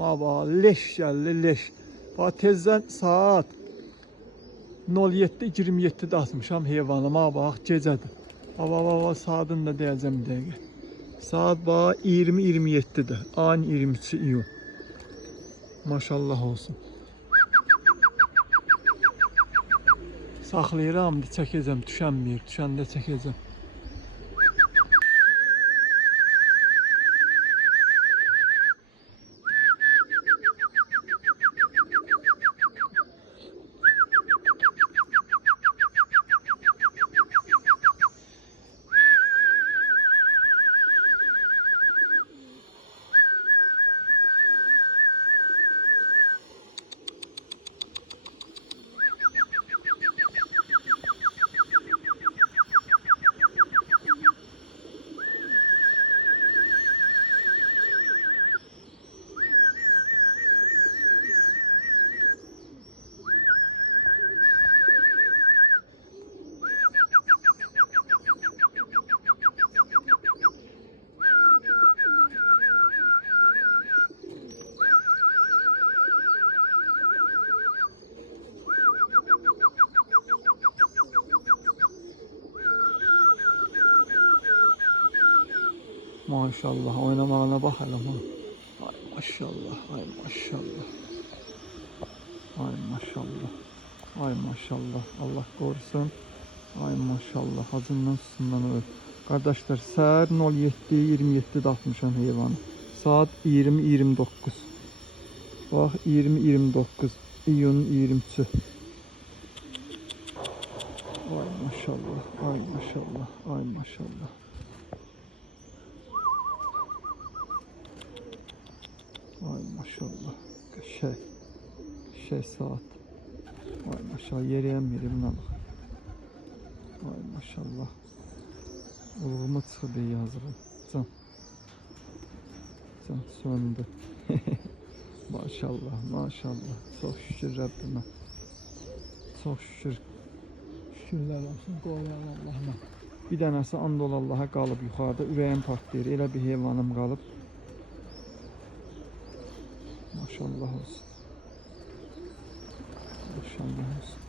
Maba leş gəldi, leş. Bax tezdən saat 07:27-də atmışam heyvanı. Bax gecədir. Baba saatını da deyəcəm bir dəqiqə. Saat bax 20:27-dir. Ayın 23-ü iyun. Maşallah olsun. Saxlayıram, çəkəcəm, düşənməyir. Düşəndə çəkəcəm. Maşallah oynamağına bak hele ha. Ay maşallah, ay maşallah. Ay maşallah. Ay maşallah. Allah korusun. Ay maşallah. Hacından susundan öl. Kardeşler saat 07:27'de atmışam heyvanı. Saat 20:29. Bak 20:29. İyunun 20'si. Ay maşallah. Ay maşallah. Ay maşallah. Ay maşallah. Şey saat. Ay maşallah yeriyem buna bak. Ay maşallah. Oğluma çıxdı yazırım. Can söndü. Maşallah maşallah. Çok şükür Rabbime. Çok şükür. Şükürler olsun qoyulan Allah'ına. Bir dənəsi and ol Allah'a qalıb yuxarıda ürəyim partlayır. Elə bir heyvanım qalıb. Maşallah olsun. Maşallah olsun.